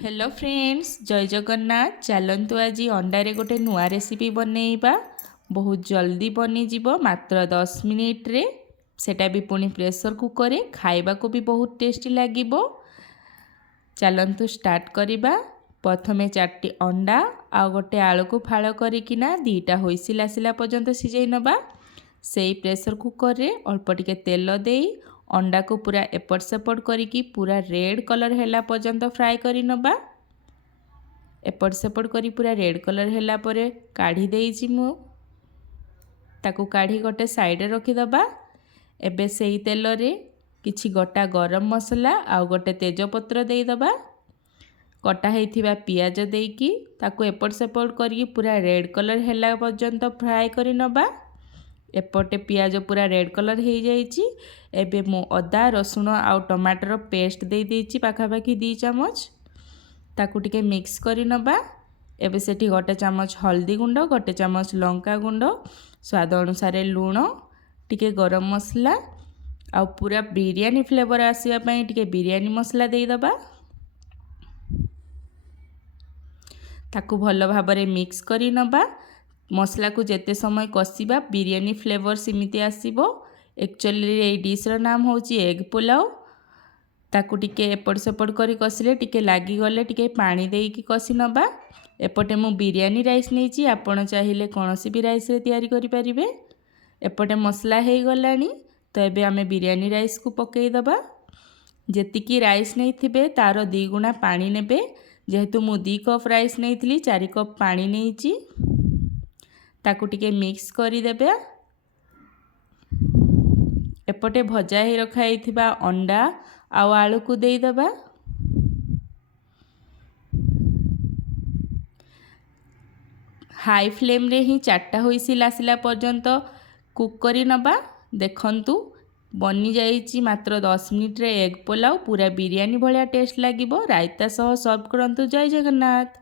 Hello friends, जय जगन्नाथ। चलतु आज अंडारे गोटे नुआ रेसिपी बनैबा। बहुत जल्दी बनीज, मात्र 10 मिनिट रे। सेटा भी पुणी प्रेशर कुकर रे खाइबा को भी बहुत टेस्टी लगे। चलतु स्टार्ट करिबा। प्रथमे 4टी अंडा आ गोटे आलू को फाड़ करिकिना दीटा होइसिल आसिला पर्यंत सिझाई नबा। सेई प्रेशर कुकर रे अल्प टिके तेल देई अंडा को पूरा एपट सेपट करिकी पूरा रेड कलर हैला पर्यंत फ्राए करी नबा। एपट सेपट करी पूरा रेड कलर हैला परे काढ़ी देइछि मु। ताकू काढ़ी गोटे साइड रे रखी दबा। एबे सेई तेल रे किछि गोटा गरम मसला आ गोटे तेजपत्र देई दबा। कटा हेइथिबा पियाज देइकी ताकू एपट सेपट करी पूरा रेड कलर हैला पर्यंत फ्राए करी नबा। एपटे पियाज पूरा रेड कलर हो जाइए। एबे मु अदा रसुण आउ टमाटर पेस्ट दे देइछि पाखापाखि 2 चमच। ताकू टिके मिक्स करी नबा। एबे सेठी गोटे चमच हल्दी गुंड, गोटे चमच लंका गुंड, स्वाद अनुसार लूण, टिके गरम मसला आउ पूरा बिरयानी फ्लेवर आसिया पई टिके बिरयानी मसला दे दबा। ताकू भल भाबरे मिक्स करी नबा। मसला को जेते समय कषिबा बिरयानी फ्लेवर सिमिति आसीबो। एक्चुअली ए डिश रो नाम होची एग पुलाव। ताकू टिके एपट सेपट करी कषिले टिके लागी गले टिके पानी देइकी कषि नबा। एपटे मु बिरयानी राइस नेची, आपण चाहिले कोनोसी भी राइस रे तयारी करि परिबे। एपटे मसला हे गलानी तो एबे आमे बिरयानी राइस को पकेई दबा। जेतिकी राइस नै थिबे तारो 2 गुना पानी नेबे। जेहेतु मु 2 कप राइस नैथिली 4 कप पानी नेची। ताकू टिके मिक्स करी देबे। एपटे भजा ही रखाई थिबा अंडा आउ आलू को देई दबा। हाई फ्लेम रे ही 4टा होइसिल आसिला पर्यंत कुक करी नबा। देखंतु बनी जाइछि मात्र 10 मिनिट रे एग पुलाव। पूरा बिरयानी भलिया टेस्ट लागिबो। रायता सह सर्व करंतु। जय जगन्नाथ।